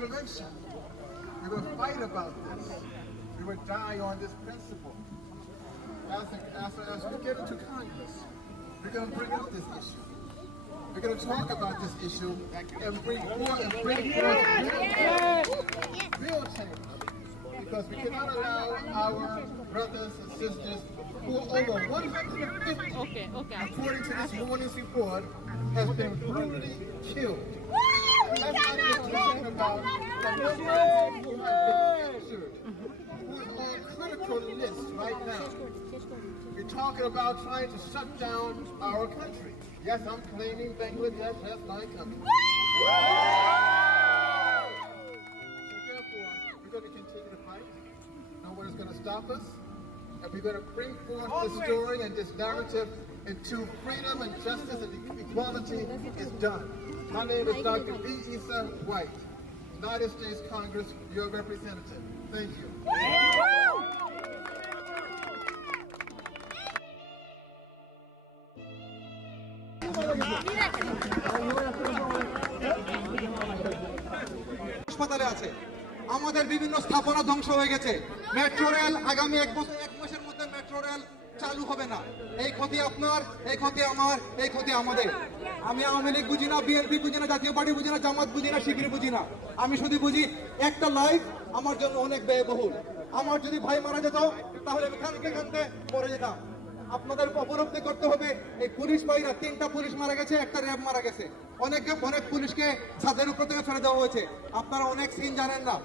Prevention. We will fight about this. We will die on this principle. As we get into Congress, we're going to bring up this issue. We're going to talk about this issue and bring forth real change. Because we cannot allow our brothers and sisters who are over 150, according to this morning's report, has been brutally killed. That's not even talking about the numbers who have been injured, who is on critical lists right now. We're talking about trying to shut down our country. Yes, I'm claiming Bangladesh as my country. So therefore, we're going to continue to fight. No one is going to stop us. And we're going to bring forth this story and this narrative until freedom and justice and equality is done. My name is Dr. B. Issa White, United States Congress, your representative. Thank you. হাসপাতালে আছে, আমাদের বিভিন্ন স্থাপনা ধ্বংস হয়ে গেছে। Metro rail আগামী এক মাসের মধ্যে মেট্রো রেল চালু হবে না। এই ক্ষতি আপনার, এই ক্ষতি আমার, এই ক্ষতি আমাদের। আমি আওয়ামী লীগ বুঝি না, বিএনপি বুঝি না, জাতীয় পার্টি বুঝি না, জামাত বুঝি না, শিবির বুঝি না। আমি শুধু বুঝি একটা লাইফ আমার জন্য অনেক ব্যয়বহুল। আমার যদি ভাই মারা যেত তাহলে আমি খানকে মরে যেতাম। আপনাদের উপলব্ধি করতে হবে, এই পুলিশ ভাইরা 3টা পুলিশ মারা গেছে, একটা র্যাব মারা গেছে, অনেক পুলিশকে ছাদের উপর থেকে ফেলে দেওয়া হয়েছে। আপনারা অনেক সিন জানেন না।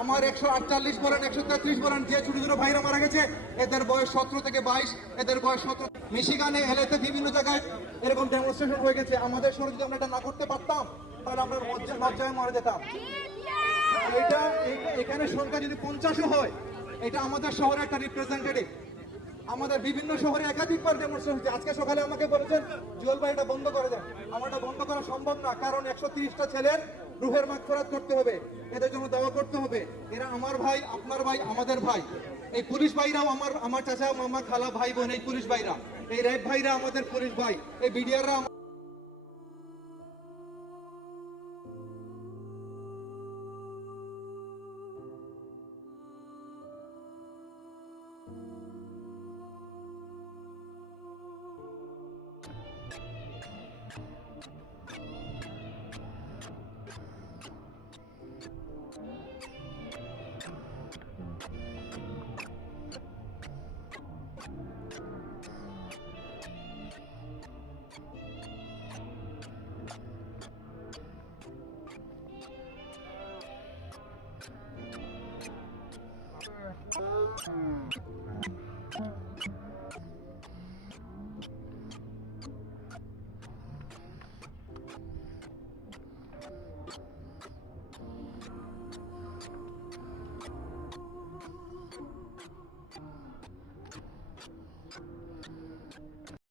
আমার 148 বলেন, 133 বলেন, যে ছোট ছোট ভাইরা মারা গেছে এদের বয়স 17 থেকে 22, এদের বয়স 17। মিশিগানে, এলএতে বিভিন্ন জায়গায় এরকম ডেমনস্ট্রেশন হয়ে গেছে। আমাদের শহরে যদি আমরা এটা না করতে পারতাম তাহলে আমরা লজ্জায় মরে যেতাম। এখানে সংখ্যা যদি 50ও হয়, এটা আমাদের শহরে একটা রিপ্রেজেন্টেটিভ। আমাদের বিভিন্ন শহরে একাধিকবার ডেমনস্ট্রেশন হচ্ছে। আজকে সকালে আমাকে বলেছেন জুয়েল ভাই এটা বন্ধ করে দেন। আমার এটা বন্ধ করা সম্ভব না, কারণ 130টা ছেলের রুহের মাগফিরাত করতে হবে, এদের জন্য দোয়া করতে হবে। এরা আমার ভাই, আপনার ভাই, আমাদের ভাই। এই পুলিশ ভাইরাও আমার চাচা, মামা, খালা, ভাই বোন। এই পুলিশ ভাইরা, এই র্যাব ভাইরা আমাদের পুলিশ ভাই, এই বিডিআররা।